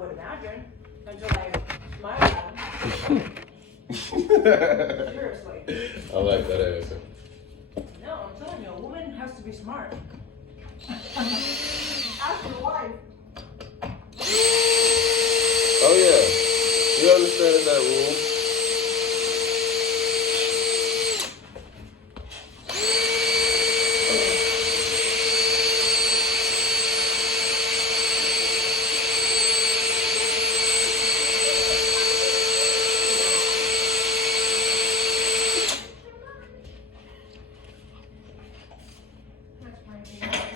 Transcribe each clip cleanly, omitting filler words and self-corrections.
would imagine, until I smiled at him. Seriously. I like that answer. No, I'm telling you, a woman has to be smart. Ask your wife. Oh yeah, you understand that rule? That's my favorite.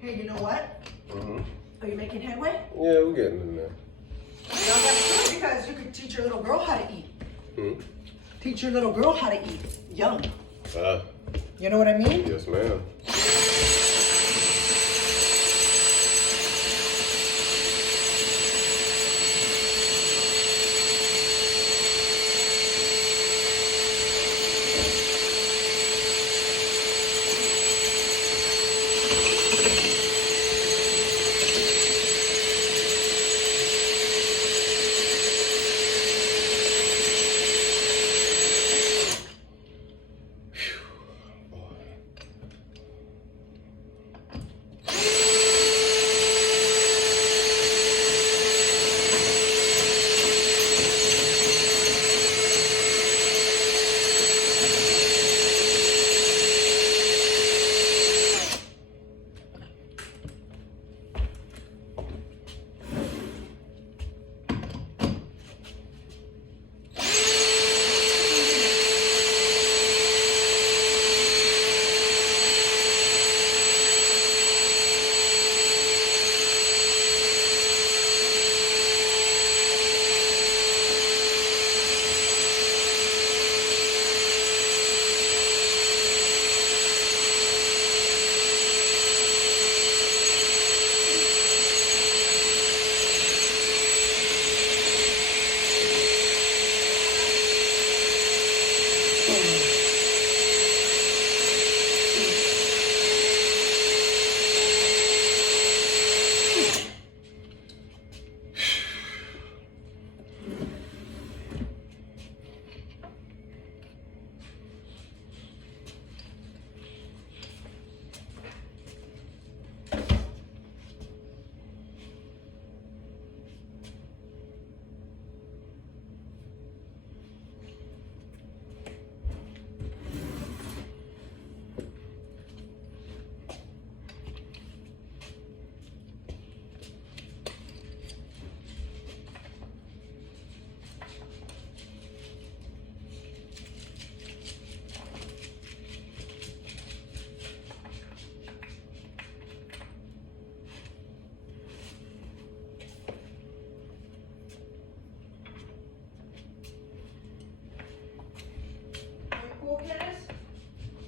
Hey, you know what? Are you making headway? Yeah, we're getting in there. Now that's good because you could teach your little girl how to eat. Teach your little girl how to eat young. You know what I mean? Yes, ma'am.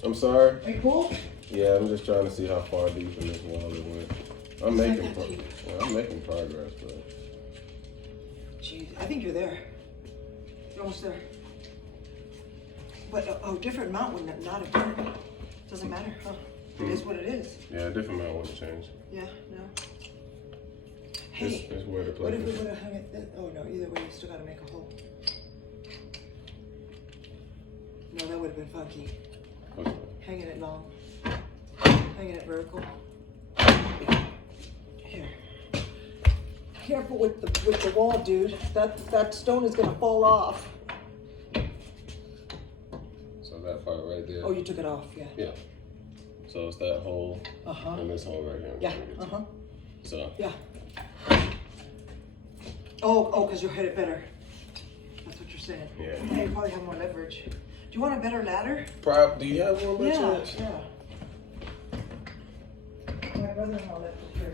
I'm sorry? Are you cool? Yeah, I'm just trying to see how far deep in this wall it went. I'm making progress, but... Jeez, I think you're there. You're almost there. But a different mount would not have done it. Doesn't matter, huh? It is what it is. Yeah, a different mount wouldn't change. Yeah, no. Hey, it's where the what if we would have hung it? Oh no, either way, you still gotta make a hole. No, that would have been funky. Hanging it long. Hanging it vertical. Here. Careful with the wall, dude. That stone is gonna fall off. So that part right there. Oh, you took it off, yeah. Yeah. So it's that hole Uh-huh. and this hole right here. Yeah. Uh-huh. So. Yeah. Oh, because you'll hit it better. That's what you're saying. Yeah. You probably have more leverage. Do you want a better ladder? Do you have one by chance? Yeah. My brother-in-law left it here.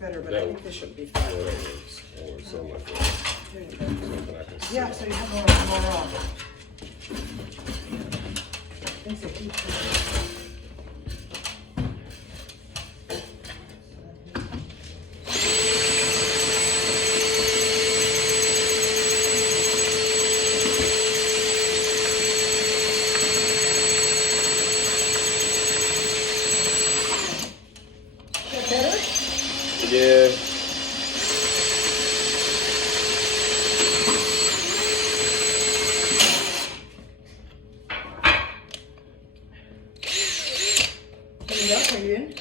Better, but I think this should be fine. Yeah, that works something like that. There you go. Something I can see. Yeah, so you have more on. Thanks for keeping Yeah. Are you in?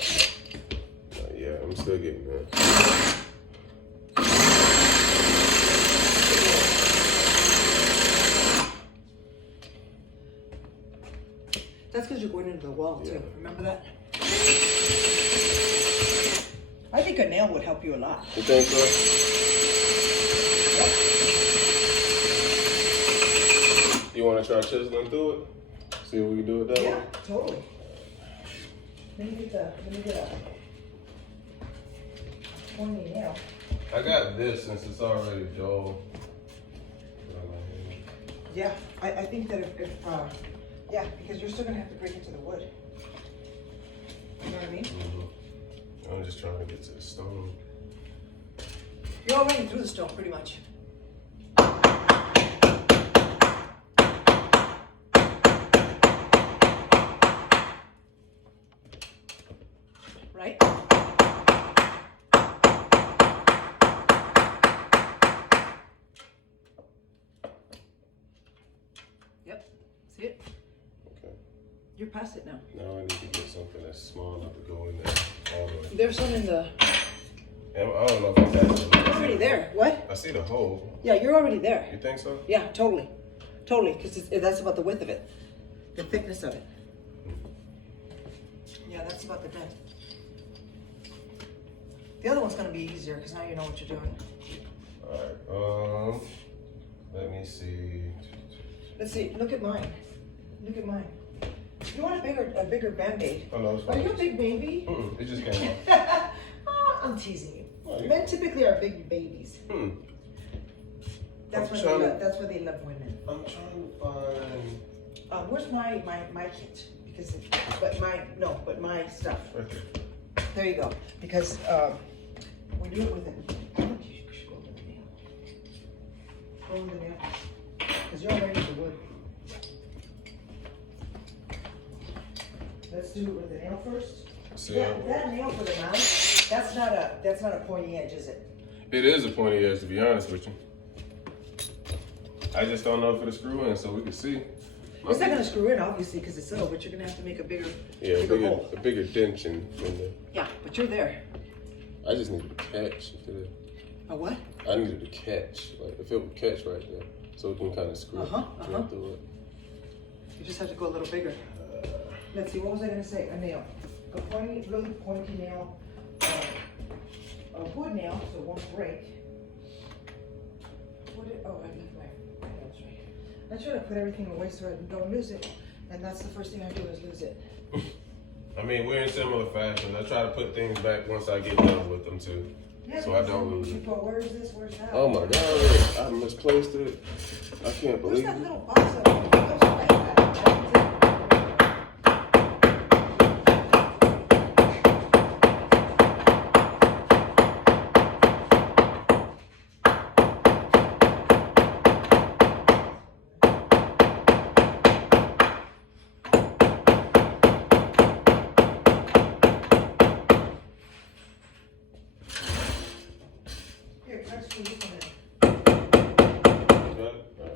Yeah, I'm still getting there. That's because you're going into the wall too. Yeah. Remember that? I think a nail would help you a lot. You think so? Yep. You want to try chiseling through it? See if we can do it that way? Yeah, totally. Let me get a pointy nail. I got this since it's already dull. Yeah, I think that if yeah, because you're still gonna have to break into the wood. You know what I mean? Mm-hmm. I'm just trying to get to the stone. You're already through the stone, pretty much. Right? Yep. See it? Okay. You're past it now. Now I need to get something that's small enough to go in there all the way. There's some in the... I don't know if it's that. You're already there. What? I see the hole. Yeah, you're already there. You think so? Yeah, totally. Totally, because that's about the width of it. The thickness of it. Yeah, that's about the depth. The other one's going to be easier because now you know what you're doing. Alright, let me see. Let's see, look at mine. Look at mine. You want a bigger Band-Aid? Oh, no, it's Are fine. you a big baby? It just came off. I'm teasing you. Oh, yeah. Men typically are big babies. That's where they love women. I'm trying to find. Where's my kit? Because my stuff. Right there. There you go. Because when you do it with it, you should go to the nail. Go in the nail. Because you're already in the wood. Let's do it with the nail first. See, That nail for the mount, that's not a pointy edge, is it? it is a pointy edge, to be honest with you. I just don't know if it'll screw in, so we can see. It's not gonna screw in, obviously, because it's so, but you're gonna have to make a bigger hole. A bigger dent in there. Yeah, but you're there. I just needed to catch. A what? I needed to catch, like if it would catch right there, so we can kind of screw through it. You just have to go a little bigger. Let's see, what was I gonna say? A nail. A pointy, really pointy nail. A wood nail, so it won't break. Oh, I left my nails right here. I try to put everything away so I don't lose it. And that's the first thing I do is lose it. I mean, we're in similar fashion. I try to put things back once I get done with them too. Yeah, so I don't lose it. Where is this? Where's that? Oh my God, I misplaced it. I can't Where's believe that it. little box of it? Goes like that. Here, try to screw this one in.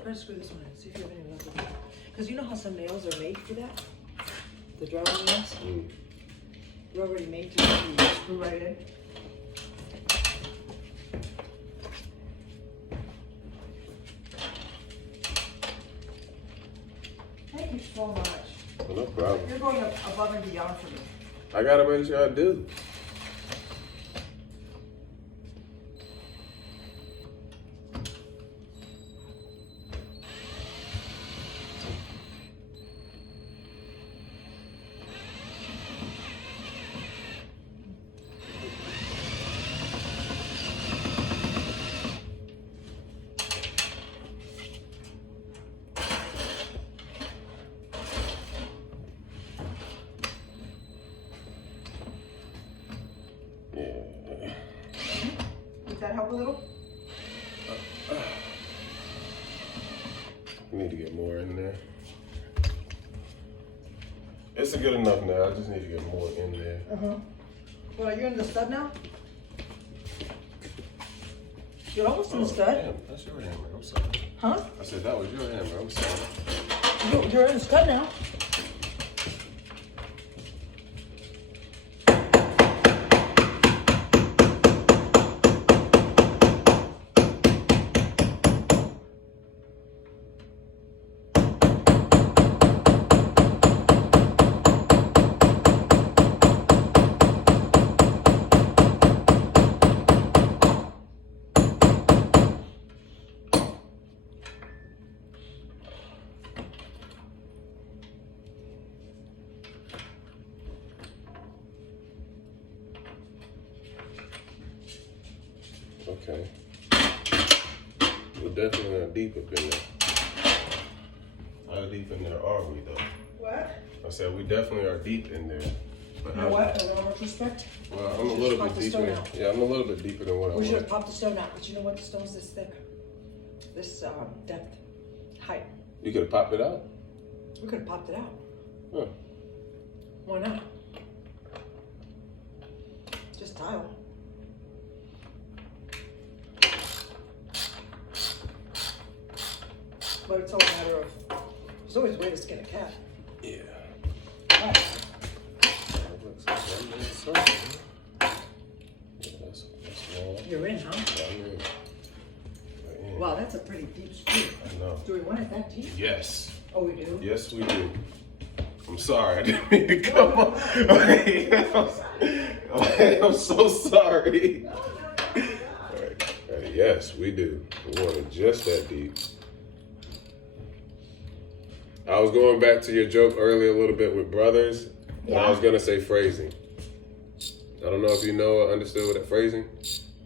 Try to screw this one in. See if you have any left. Because you know how some nails are made for that? The drawing nails? They're already made to screw right in. Thank you so much. Well, no problem. You're going above and beyond for me. I gotta make sure I do. Did that help a little? I need to get more in there. It's good enough now. I just need to get more in there. Well, are you in the stud now? You're almost in the stud. Damn, that's your hammer. I'm sorry. Huh? I said that was your hammer. I'm sorry. You're in the stud now. Okay. We're definitely not deep up in there. How deep in there are we, though? What? I said we definitely are deep in there. But You know what? In retrospect, Well, I'm a little pop bit the deeper. stone out. Yeah, I'm a little bit deeper than what I we should was. have popped the stone out, but you know what? The stone's this thick. This depth, height. You could have popped it out? We could have popped it out. Huh. Why not? Just tile. But it's all a matter of, there's always a way to skin a cat. Yeah. Right. That's small. You're in, huh? Yeah, I'm in. Wow, that's a pretty deep screw. I know. Do we want it that deep? Yes. Oh, we do? Yes, we do. I'm sorry. I didn't mean to come on. Okay. I'm so sorry. All right. Yes, we do. We want it just that deep. I was going back to your joke earlier a little bit with brothers, and I was going to say phrasing. I don't know if you know or understood what that phrasing.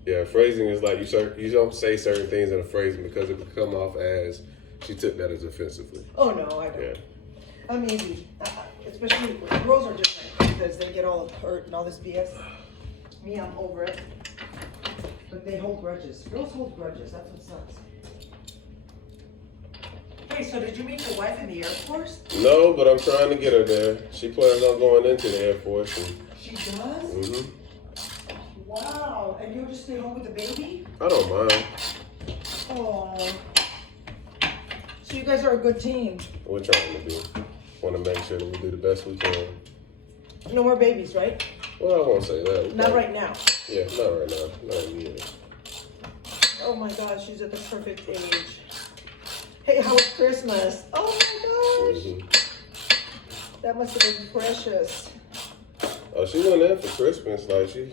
Yeah, phrasing is like you don't say certain things in a phrasing because it could come off as she took that as offensively. Oh, no, I don't. Yeah. I mean, especially girls are different because they get all hurt and all this BS. Me, I'm over it. But they hold grudges. Girls hold grudges. That's what sucks. Hey, so did you meet your wife in the Air Force? No, but I'm trying to get her there. She plans on going into the Air Force. She does? Mm-hmm. Wow. And you'll just stay home with the baby? I don't mind. Oh. So you guys are a good team. We're trying to be. Want to make sure that we do the best we can. No more babies, right? Well, I won't say that. Not right now. Yeah, not right now. Not yet. Oh my gosh, she's at the perfect age. Hey, how was Christmas? Oh my gosh. Mm-hmm. That must have been precious. Oh, she went in for Christmas. Like, she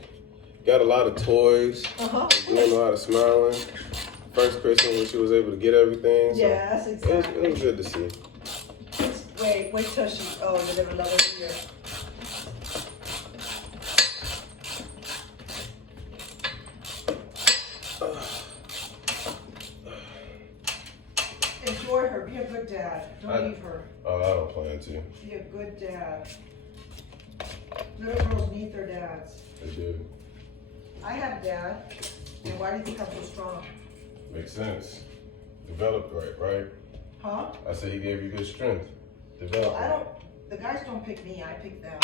got a lot of toys. Uh-huh. Doing a lot of smiling. first Christmas when she was able to get everything. So Yes, exactly. It was good to see. Wait till she, oh, you never love her here. Enjoy her, be a good dad. Don't leave her. Oh, I don't plan to. Be a good dad. Little girls need their dads. They do. I have a dad, and why do you think I'm so strong? Makes sense. Developed right? Huh? I said he gave you good strength. Well, Developed the guys don't pick me, I pick them.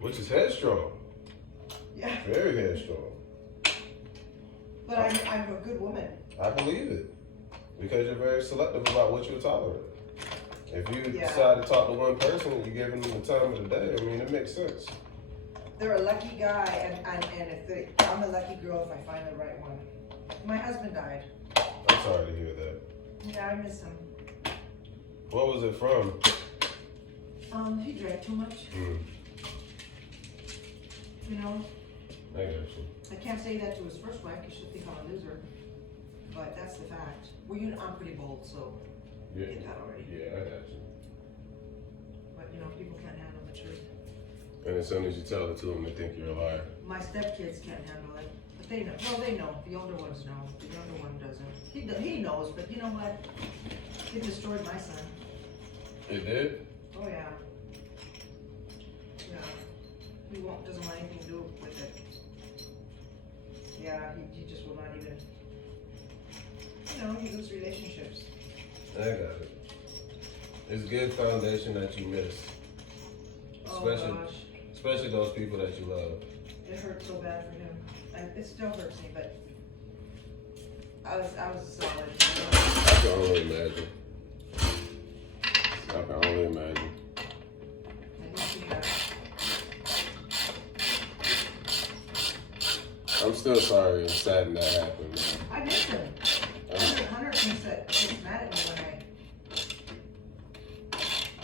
Which is headstrong. Yeah. Very headstrong. But I'm a good woman. I believe it. Because you're very selective about what you'll tolerate. If you decide to talk to one person and you give them the time of the day, I mean, it makes sense. They're a lucky guy, and I'm a lucky girl if I find the right one. My husband died. I'm sorry to hear that. Yeah, I miss him. What was it from? He drank too much. You know? I got you. I can't say that to his first wife, you should think I'm a loser. But that's the fact. Well, I'm pretty bold, so you get that already. Yeah, I got you. But you know, people can't handle the truth. And as soon as you tell it to them, they think you're a liar. My stepkids can't handle it. But they know. Well, they know. The older ones know. The younger one doesn't. He knows, but you know what? It destroyed my son. It did? Oh yeah. Yeah. He doesn't want anything to do with it. Yeah, he just will not even. You know, you lose relationships. I got it. It's good foundation that you miss. Especially those people that you love. It hurt so bad for him. It still hurts me, but I was solid. I can only imagine. I can only imagine. I didn't see that. I'm still sorry and saddened that happened, man. I miss him. Hunter thinks that he's mad at me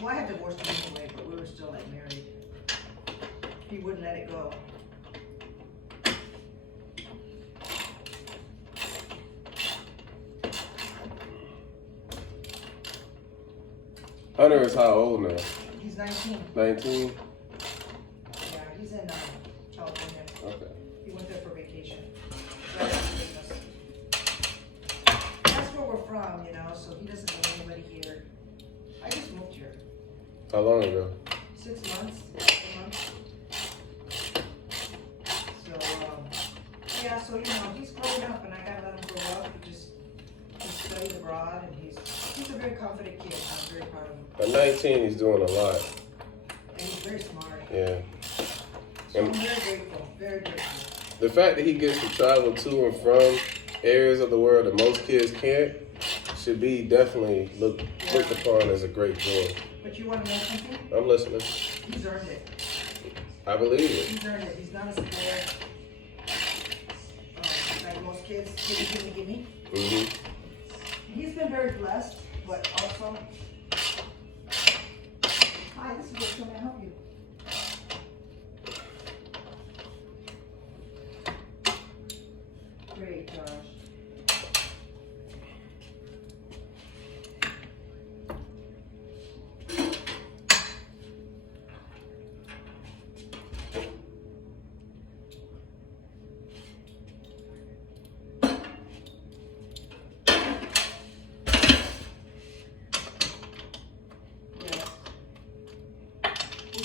when I had divorced him anyway, but we were still like married. He wouldn't let it go. Hunter is how old now? He's 19. 19? Yeah, he's in California. Okay. He went there for vacation. Right after Christmas. That's where we're from, you know, so he doesn't know anybody here. I just moved here. How long ago? 6 months, 7 months. So, yeah, so, you know, he's growing up and I gotta let him grow up. He studied abroad and he's a very confident kid. I'm very proud of him. At 19, he's doing a lot. And he's very smart. Yeah. So I'm very grateful, very grateful. The fact that he gets to travel to and from areas of the world that most kids can't should be definitely looked upon as a great joy. But you want to know something? I'm listening. He's earned it. I believe it. He's earned it. He's not a spoiled. Like most kids, give me. Mm-hmm. He's been very blessed, but also. Hi, this is what's going to help you. Great, Josh.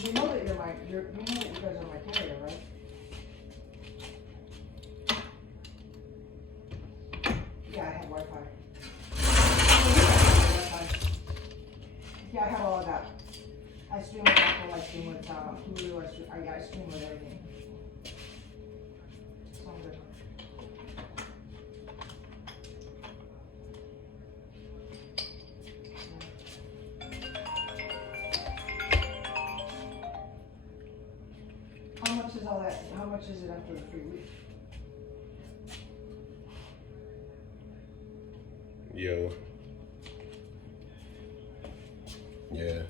You know that you know that you guys are my carrier, right? Yeah, I have Wi-Fi. Yeah, I have all of that. I stream with Apple, I stream with Hulu, I stream with everything. So I'm good. How much is all that? How much is it after the 3 weeks? Yo. Yeah.